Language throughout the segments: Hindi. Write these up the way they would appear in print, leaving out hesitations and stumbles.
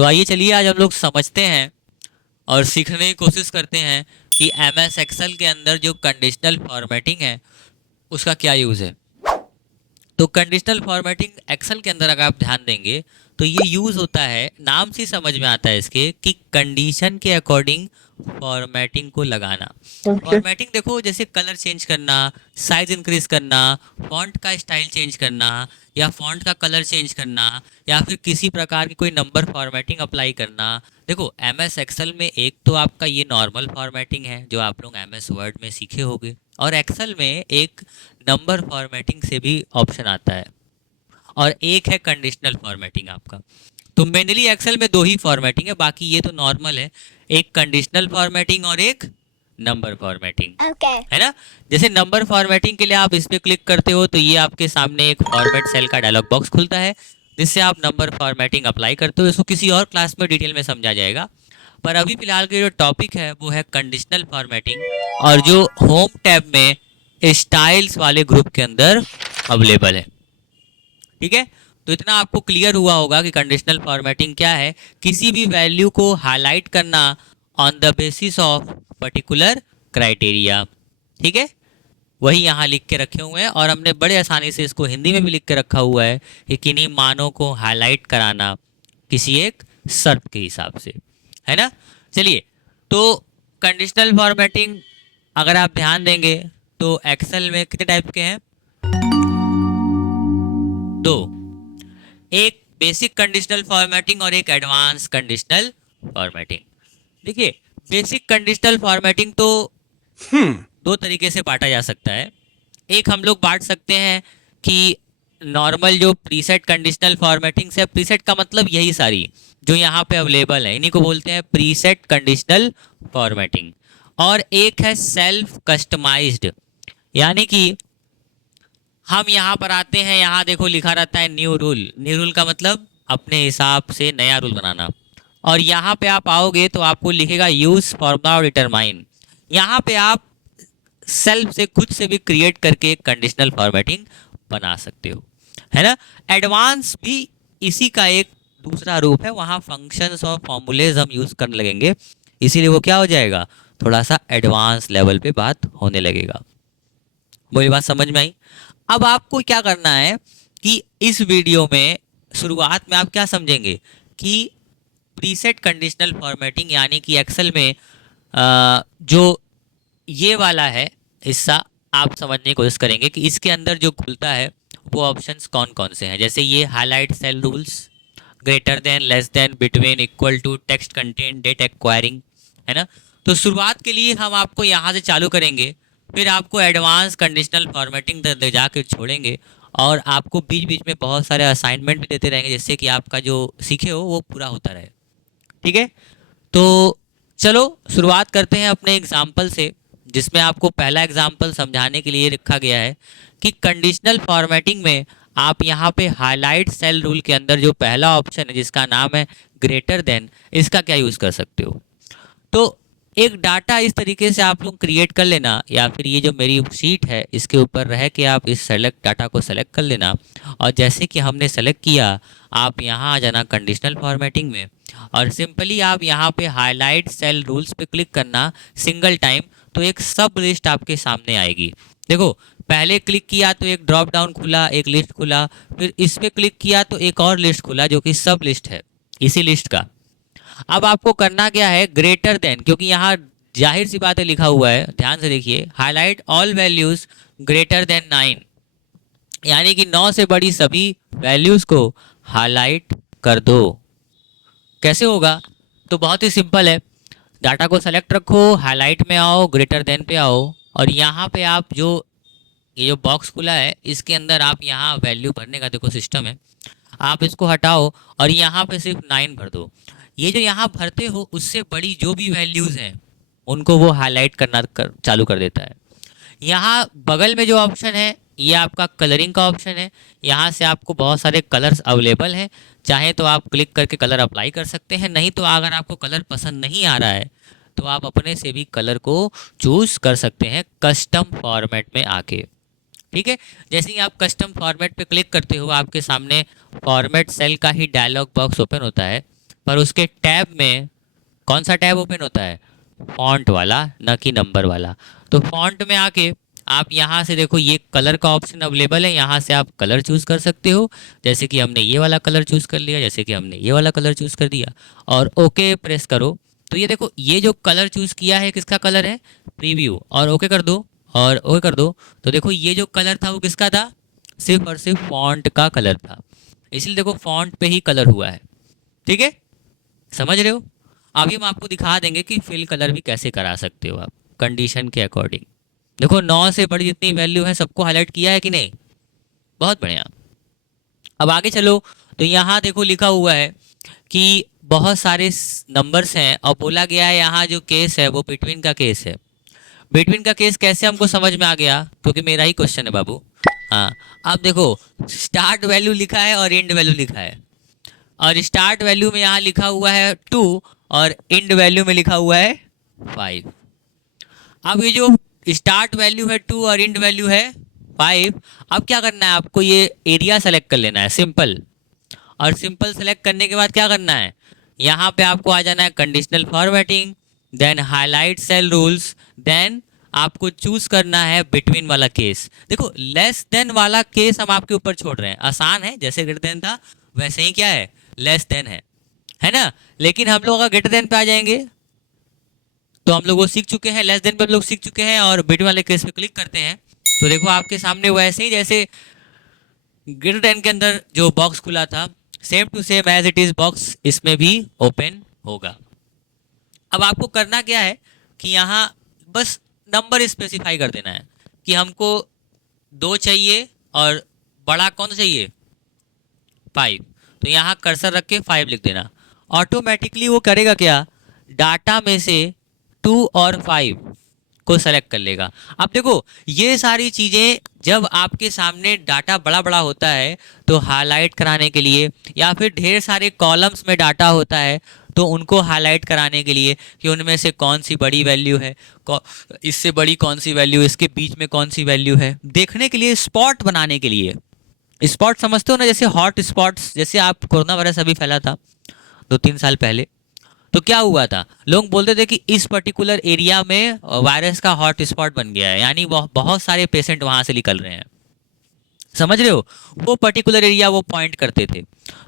तो आइए चलिए आज हम लोग समझते हैं और सीखने की कोशिश करते हैं कि MS एक्सेल के अंदर जो कंडीशनल फॉर्मेटिंग है उसका क्या यूज़ है। तो कंडीशनल फॉर्मेटिंग एक्सेल के अंदर अगर आप ध्यान देंगे तो ये यूज़ होता है, नाम से समझ में आता है इसके कि कंडीशन के अकॉर्डिंग फॉर्मेटिंग को लगाना। फॉर्मेटिंग देखो, जैसे कलर चेंज करना, साइज इंक्रीज करना, फॉन्ट का स्टाइल चेंज करना या फॉन्ट का कलर चेंज करना या फिर किसी प्रकार की कोई नंबर फॉर्मेटिंग अप्लाई करना। देखो MS एक्सेल में एक तो आपका ये नॉर्मल फॉर्मेटिंग है जो आप लोग MS वर्ड में सीखे होंगे, और एक्सेल में एक नंबर फॉर्मेटिंग से भी ऑप्शन आता है और एक है कंडीशनल फॉर्मेटिंग आपका। तो मेनली एक्सेल में दो ही फॉर्मेटिंग है, बाकी ये तो नॉर्मल है, एक कंडीशनल फॉर्मेटिंग और एक नंबर फॉर्मेटिंग। है ना। जैसे नंबर फॉर्मेटिंग के लिए आप इस पे क्लिक करते हो तो ये आपके सामने एक फॉर्मेट सेल का डायलॉग बॉक्स खुलता है जिससे आप नंबर फॉर्मेटिंग अप्लाई करते हो। इसको किसी और क्लास में डिटेल में समझा जाएगा, पर अभी फिलहाल के जो टॉपिक है वो है कंडीशनल फॉर्मेटिंग, और जो होम टैब में स्टाइल्स वाले ग्रुप के अंदर अवेलेबल है। ठीक है, तो इतना आपको क्लियर हुआ होगा कि कंडीशनल फॉर्मेटिंग क्या है। किसी भी वैल्यू को हाईलाइट करना on the basis of particular criteria. ठीक है, वही यहाँ लिख के रखे हुए हैं और हमने बड़े आसानी से इसको हिंदी में भी लिख के रखा हुआ है कि किन्हीं मानों को हाईलाइट कराना किसी एक शर्त के हिसाब से। है ना। चलिए, तो कंडीशनल फॉर्मेटिंग अगर आप ध्यान देंगे तो एक्सेल में कितने टाइप के हैं? दो, एक बेसिक कंडीशनल फॉर्मेटिंग और एक एडवांस कंडीशनल फॉर्मेटिंग। देखिए, बेसिक कंडीशनल फॉर्मेटिंग तो दो तरीके से बांटा जा सकता है। एक हम लोग बांट सकते हैं कि नॉर्मल जो प्रीसेट कंडीशनल फॉर्मेटिंग से, प्रीसेट का मतलब यही सारी जो यहाँ पे अवेलेबल है इन्हीं को बोलते हैं प्रीसेट कंडीशनल फॉर्मेटिंग। और एक है सेल्फ कस्टमाइज्ड, यानी कि हम यहाँ पर आते हैं, यहाँ देखो लिखा रहता है न्यू रूल। न्यू रूल का मतलब अपने हिसाब से नया रूल बनाना, और यहाँ पे आप आओगे तो आपको लिखेगा यूज फॉर्मूला और डिटरमाइन। यहाँ पे आप सेल्फ से, खुद से भी क्रिएट करके एक कंडीशनल फॉर्मेटिंग बना सकते हो। है ना। एडवांस भी इसी का एक दूसरा रूप है, वहाँ फंक्शंस और फॉर्मूलेज हम यूज करने लगेंगे, इसीलिए वो क्या हो जाएगा, थोड़ा सा एडवांस लेवल पे बात होने लगेगा। मेरी बात समझ में आई? अब आपको क्या करना है कि इस वीडियो में शुरुआत में आप क्या समझेंगे कि प्रीसेट कंडीशनल फॉर्मेटिंग यानी कि एक्सेल में जो ये वाला है हिस्सा आप समझने की कोशिश करेंगे कि इसके अंदर जो खुलता है वो ऑप्शंस कौन कौन से हैं। जैसे ये highlight cell rules, greater than, less than, between, equal to, text content, date occurring. है ना। तो शुरुआत के लिए हम आपको यहाँ से चालू करेंगे, फिर आपको एडवांस कंडीशनल फॉर्मेटिंग तक ले जाकर छोड़ेंगे, और आपको बीच बीच में बहुत सारे असाइनमेंट भी देते रहेंगे जिससे कि आपका जो सीखे हो वो पूरा होता रहे। ठीक है, तो चलो शुरुआत करते हैं अपने एग्जाम्पल से, जिसमें आपको पहला एग्जाम्पल समझाने के लिए रखा गया है कि कंडीशनल फॉर्मेटिंग में आप यहाँ पे हाईलाइट सेल रूल के अंदर जो पहला ऑप्शन है जिसका नाम है ग्रेटर देन, इसका क्या यूज़ कर सकते हो। तो एक डाटा इस तरीके से आप लोग क्रिएट कर लेना, या फिर ये जो मेरी शीट है इसके ऊपर रह के आप इस सेलेक्ट डाटा को सेलेक्ट कर लेना, और जैसे कि हमने सेलेक्ट किया आप यहाँ आ जाना कंडीशनल फॉर्मेटिंग में, और सिंपली आप यहाँ पे हाईलाइट सेल रूल्स पे क्लिक करना सिंगल टाइम, तो एक सब लिस्ट आपके सामने आएगी। देखो, पहले क्लिक किया तो एक ड्रॉप डाउन खुला, एक लिस्ट खुला, फिर इस पे क्लिक किया तो एक और लिस्ट खुला जो कि सब लिस्ट है इसी लिस्ट का। अब आपको करना क्या है, ग्रेटर देन, क्योंकि यहाँ जाहिर सी बात है लिखा हुआ है, ध्यान से देखिए, highlight all values greater than 9, यानी कि 9 से बड़ी सभी वैल्यूज को हाईलाइट कर दो। कैसे होगा, तो बहुत ही सिंपल है, डाटा को सेलेक्ट रखो, हाईलाइट में आओ, ग्रेटर देन पे आओ, और यहाँ पे आप जो ये जो बॉक्स खुला है इसके अंदर आप यहाँ वैल्यू भरने का देखो सिस्टम है, आप इसको हटाओ और यहाँ पे सिर्फ 9 भर दो। ये जो यहाँ भरते हो उससे बड़ी जो भी वैल्यूज़ हैं उनको वो हाईलाइट करना चालू कर देता है। यहाँ बगल में जो ऑप्शन है ये आपका कलरिंग का ऑप्शन है, यहाँ से आपको बहुत सारे कलर्स अवेलेबल हैं, चाहे तो आप क्लिक करके कलर अप्लाई कर सकते हैं, नहीं तो अगर आपको कलर पसंद नहीं आ रहा है तो आप अपने से भी कलर को चूज़ कर सकते हैं कस्टम फॉर्मेट में आके। ठीक है, जैसे ही आप कस्टम फॉर्मेट पे क्लिक करते हो आपके सामने फॉर्मेट सेल का ही डायलॉग बॉक्स ओपन होता है, पर उसके टैब में कौन सा टैब ओपन होता है? फॉन्ट वाला, ना कि नंबर वाला। तो फॉन्ट में आके आप यहाँ से देखो ये कलर का ऑप्शन अवेलेबल है, यहाँ से आप कलर चूज़ कर सकते हो। जैसे कि हमने ये वाला कलर चूज़ कर लिया, जैसे कि हमने ये वाला कलर चूज़ कर दिया और ओके प्रेस करो। तो ये देखो ये जो कलर चूज़ किया है किसका कलर है? प्रीव्यू। और ओके कर दो और ओके कर दो। तो देखो ये जो कलर था वो किसका था? सिर्फ और सिर्फ फॉन्ट का कलर था। इसलिए देखो फॉन्ट पे ही कलर हुआ है। ठीक है, समझ रहे हो? अभी हम आपको दिखा देंगे कि फिल कलर भी कैसे करा सकते हो आप कंडीशन के अकॉर्डिंग। देखो 9 से बड़ी जितनी वैल्यू है सबको हाईलाइट किया है कि नहीं? बहुत बढ़िया। अब आगे चलो तो यहाँ देखो लिखा हुआ है कि बहुत सारे नंबर्स हैं और बोला गया है यहाँ जो केस है वो बिटवीन का केस है। बिटवीन का केस कैसे हमको समझ में आ गया? क्योंकि मेरा ही क्वेश्चन है बाबू। हाँ, अब देखो स्टार्ट वैल्यू लिखा है और एंड वैल्यू लिखा है, और स्टार्ट वैल्यू में यहाँ लिखा हुआ है 2 और एंड वैल्यू में लिखा हुआ है 5। अब ये जो स्टार्ट वैल्यू है 2 और एंड वैल्यू है 5, अब क्या करना है आपको? ये एरिया सेलेक्ट कर लेना है, सिंपल। और सिंपल सेलेक्ट करने के बाद क्या करना है? यहाँ पे आपको आ जाना है conditional formatting, then highlight cell rules, then आपको चूज करना है बिटवीन वाला केस। देखो लेस देन वाला केस हम आपके ऊपर छोड़ रहे हैं, आसान है, जैसे ग्रेटर देन था वैसे ही क्या है, लेस देन है ना। लेकिन हम लोग अगर ग्रेटर देन पे आ जाएंगे तो हम लोग वो सीख चुके हैं, लेस देन पे हम लोग सीख चुके हैं, और बिटवीन वाले केस पे क्लिक करते हैं तो देखो आपके सामने वैसे ही जैसे ग्रेटर देन के अंदर जो बॉक्स खुला था, same to same as it is box इसमें भी ओपन होगा। अब आपको करना क्या है कि यहाँ बस नंबर स्पेसिफाई कर देना है कि हमको 2 चाहिए और बड़ा कौन सा चाहिए? 5। तो यहाँ कर्सर रख के 5 लिख देना। ऑटोमेटिकली वो करेगा क्या? डाटा में से 2 और 5 को सेलेक्ट कर लेगा। अब देखो ये सारी चीज़ें जब आपके सामने डाटा बड़ा बड़ा होता है तो हाईलाइट कराने के लिए, या फिर ढेर सारे कॉलम्स में डाटा होता है तो उनको हाईलाइट कराने के लिए कि उनमें से कौन सी बड़ी वैल्यू है, इससे बड़ी कौन सी वैल्यू, इसके बीच में कौन सी वैल्यू है, देखने के लिए, स्पॉट बनाने के लिए। स्पॉट समझते हो ना, जैसे हॉट स्पॉट्स, जैसे आप कोरोना वायरस अभी फैला था 2-3 साल पहले, तो क्या हुआ था? लोग बोलते थे कि इस पर्टिकुलर एरिया में वायरस का हॉट स्पॉट बन गया है, यानी बहुत सारे पेशेंट वहां से निकल रहे हैं। समझ रहे हो? वो पर्टिकुलर एरिया वो पॉइंट करते थे।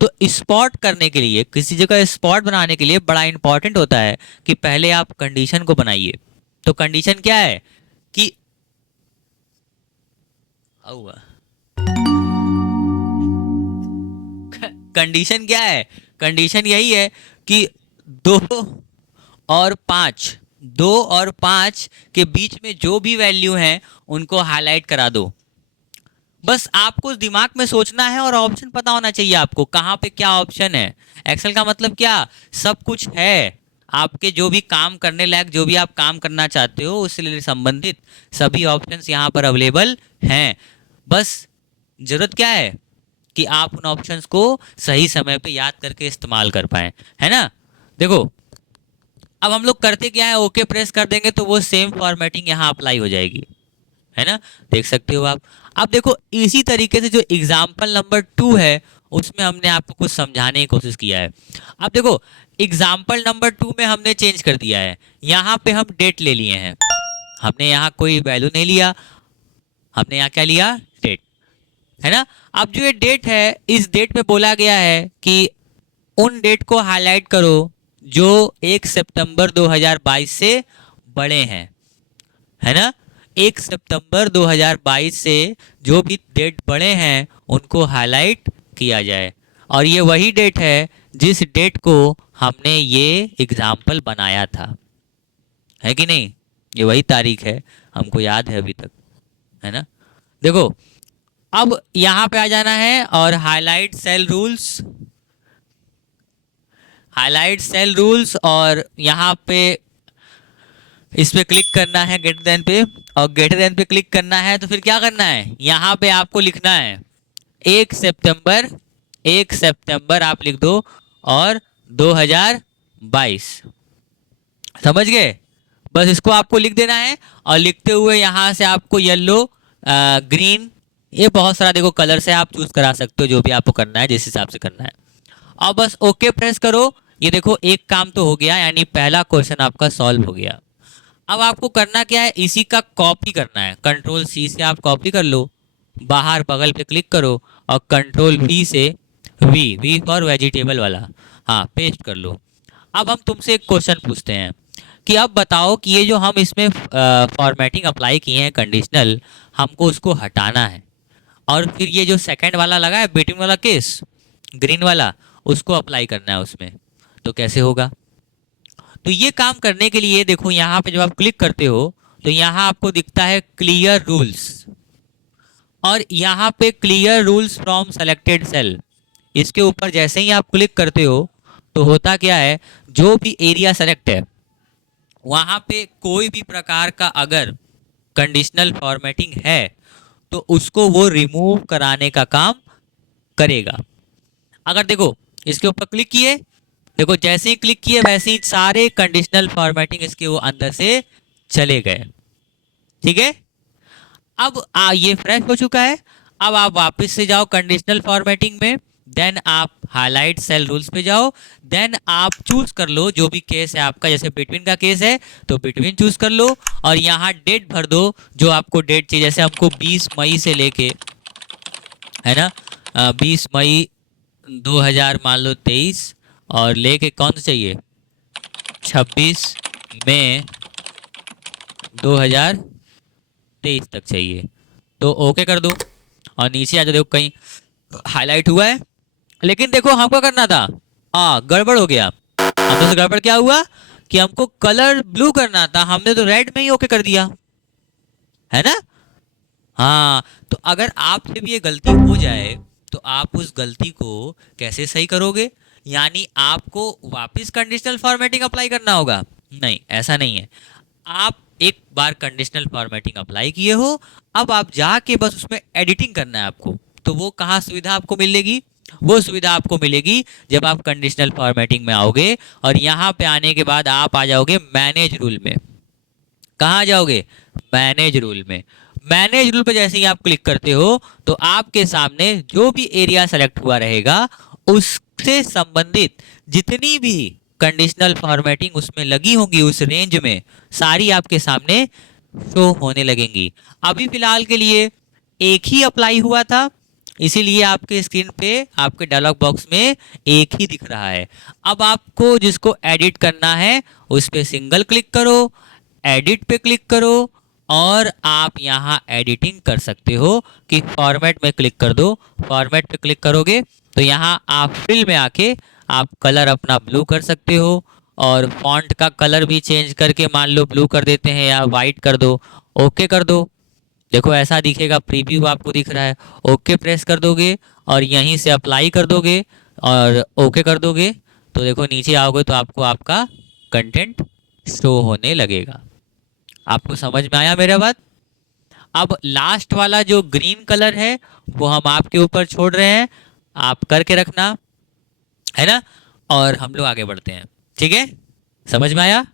तो स्पॉट करने के लिए, किसी जगह स्पॉट बनाने के लिए बड़ा इंपॉर्टेंट होता है कि पहले आप कंडीशन को बनाइए। तो कंडीशन क्या है कि हुआ कंडीशन क्या है? कंडीशन यही है कि 2 और 5, 2 और 5 के बीच में जो भी वैल्यू है उनको हाईलाइट करा दो। बस आपको दिमाग में सोचना है और ऑप्शन पता होना चाहिए आपको कहाँ पे क्या ऑप्शन है। एक्सेल का मतलब क्या? सब कुछ है आपके, जो भी काम करने लायक, जो भी आप काम करना चाहते हो उससे संबंधित सभी ऑप्शंस यहाँ पर अवेलेबल हैं। बस जरूरत क्या है कि आप उन ऑप्शंस को सही समय पे याद करके इस्तेमाल कर पाएं, है ना। देखो अब हम लोग करते क्या है, ओके प्रेस कर देंगे तो वो सेम फॉर्मेटिंग यहाँ अप्लाई हो जाएगी, है ना, देख सकते हो आप। अब देखो इसी तरीके से जो एग्जाम्पल नंबर 2 है उसमें हमने आपको कुछ समझाने की कोशिश किया है। अब देखो एग्जाम्पल नंबर 2 में हमने चेंज कर दिया है, यहाँ पे हम डेट ले लिए हैं, हमने यहाँ कोई वैल्यू नहीं लिया, हमने यहाँ क्या लिया? डेट, है ना। अब जो ये डेट है, इस डेट में बोला गया है कि उन डेट को हाईलाइट करो जो 1 सितंबर 2022 से बड़े हैं, है ना। 1 सितंबर 2022 से जो भी डेट बड़े हैं उनको हाईलाइट किया जाए। और ये वही डेट है जिस डेट को हमने ये एग्जाम्पल बनाया था, है कि नहीं? ये वही तारीख है, हमको याद है अभी तक, है ना। देखो अब यहाँ पे आ जाना है और highlight cell rules, highlight cell rules, और यहाँ पे इस पे क्लिक करना है ग्रेटर देन पे, और ग्रेटर देन पे क्लिक करना है तो फिर क्या करना है, यहाँ पे आपको लिखना है 1 सितंबर, 1 सितंबर आप लिख दो और 2022, समझ गए? बस इसको आपको लिख देना है, और लिखते हुए यहाँ से आपको येलो, ग्रीन, ये बहुत सारा देखो कलर से आप चूज करा सकते हो, जो भी आपको करना है जिस हिसाब से करना है। और बस ओके प्रेस करो, ये देखो एक काम तो हो गया, यानी पहला क्वेश्चन आपका सॉल्व हो गया। अब आपको करना क्या है, इसी का कॉपी करना है। कंट्रोल सी से आप कॉपी कर लो, बाहर बगल पे क्लिक करो और कंट्रोल वी से, वी वी फॉर वेजिटेबल वाला, हाँ पेस्ट कर लो। अब हम तुमसे एक क्वेश्चन पूछते हैं कि अब बताओ कि ये जो हम इसमें फॉर्मेटिंग अप्लाई किए हैं कंडीशनल, हमको उसको हटाना है और फिर ये जो सेकंड वाला लगा है बिटवीन वाला केस, ग्रीन वाला, उसको अप्लाई करना है उसमें। तो कैसे होगा? तो ये काम करने के लिए देखो यहाँ पे जब आप क्लिक करते हो तो यहाँ आपको दिखता है क्लियर रूल्स, और यहाँ पे clear rules from selected cell, इसके ऊपर जैसे ही आप क्लिक करते हो तो होता क्या है, जो भी एरिया सेलेक्ट है वहाँ पे कोई भी प्रकार का अगर कंडीशनल फॉर्मेटिंग है तो उसको वो रिमूव कराने का काम करेगा। अगर देखो इसके ऊपर क्लिक किए, देखो जैसे ही क्लिक किए वैसे ही सारे कंडीशनल फॉर्मेटिंग इसके वो अंदर से चले गए। ठीक है, अब ये फ्रेश हो चुका है। अब आप वापस से जाओ कंडीशनल फॉर्मेटिंग में, देन आप हाईलाइट सेल रूल्स पे जाओ, देन आप चूज कर लो जो भी केस है आपका, जैसे बिटवीन का केस है तो बिटवीन चूज कर लो और यहाँ डेट भर दो जो आपको डेट चाहिए। जैसे हमको 20 मई से लेके, है ना, 20 मई 2000 मान लो 23, और लेके कौन सा चाहिए, 26 मई 2023 तक चाहिए। तो ओके कर दो और नीचे आ जाओ, देखो कहीं हाईलाइट हुआ है, लेकिन देखो हमको करना था, गड़बड़ हो गया। हमसे गड़बड़ क्या हुआ कि हमको कलर ब्लू करना था, हमने तो रेड में ही ओके कर दिया, है ना। हाँ, तो अगर आपसे भी ये गलती हो जाए तो आप उस गलती को कैसे सही करोगे, यानी आपको वापस कंडीशनल फॉर्मेटिंग अप्लाई करना होगा? नहीं, ऐसा नहीं है। आप एक बार कंडीशनल फॉर्मेटिंग अप्लाई किए हो, अब आप जाके बस उसमें एडिटिंग करना है आपको। तो वो कहाँ सुविधा आपको मिलेगी? वो सुविधा आपको मिलेगी जब आप कंडीशनल फॉर्मेटिंग में आओगे और यहाँ पे आने के बाद आप आ जाओगे मैनेज रूल में। कहाँ जाओगे? मैनेज रूल में। मैनेज रूल पे जैसे ही आप क्लिक करते हो तो आपके सामने जो भी एरिया सेलेक्ट हुआ रहेगा उससे संबंधित जितनी भी कंडीशनल फॉर्मेटिंग उसमें लगी होंगी उस रेंज में, सारी आपके सामने शो होने लगेंगी। अभी फिलहाल के लिए एक ही अप्लाई हुआ था, इसीलिए आपके स्क्रीन पे आपके डायलॉग बॉक्स में एक ही दिख रहा है। अब आपको जिसको एडिट करना है उस पर सिंगल क्लिक करो, एडिट पे क्लिक करो और आप यहाँ एडिटिंग कर सकते हो कि फॉर्मेट में क्लिक कर दो। फॉर्मेट पे क्लिक करोगे तो यहाँ आप फिल में आके आप कलर अपना ब्लू कर सकते हो और फॉन्ट का कलर भी चेंज करके मान लो ब्लू कर देते हैं या वाइट कर दो, ओके कर दो। देखो ऐसा दिखेगा, प्रीव्यू आपको दिख रहा है। ओके प्रेस कर दोगे और यहीं से अप्लाई कर दोगे और ओके कर दोगे तो देखो नीचे आओगे तो आपको आपका कंटेंट शो होने लगेगा। आपको समझ में आया मेरा बात? अब लास्ट वाला जो ग्रीन कलर है वो हम आपके ऊपर छोड़ रहे हैं, आप करके रखना, है ना। और हम लोग आगे बढ़ते हैं, ठीक है, समझ में आया?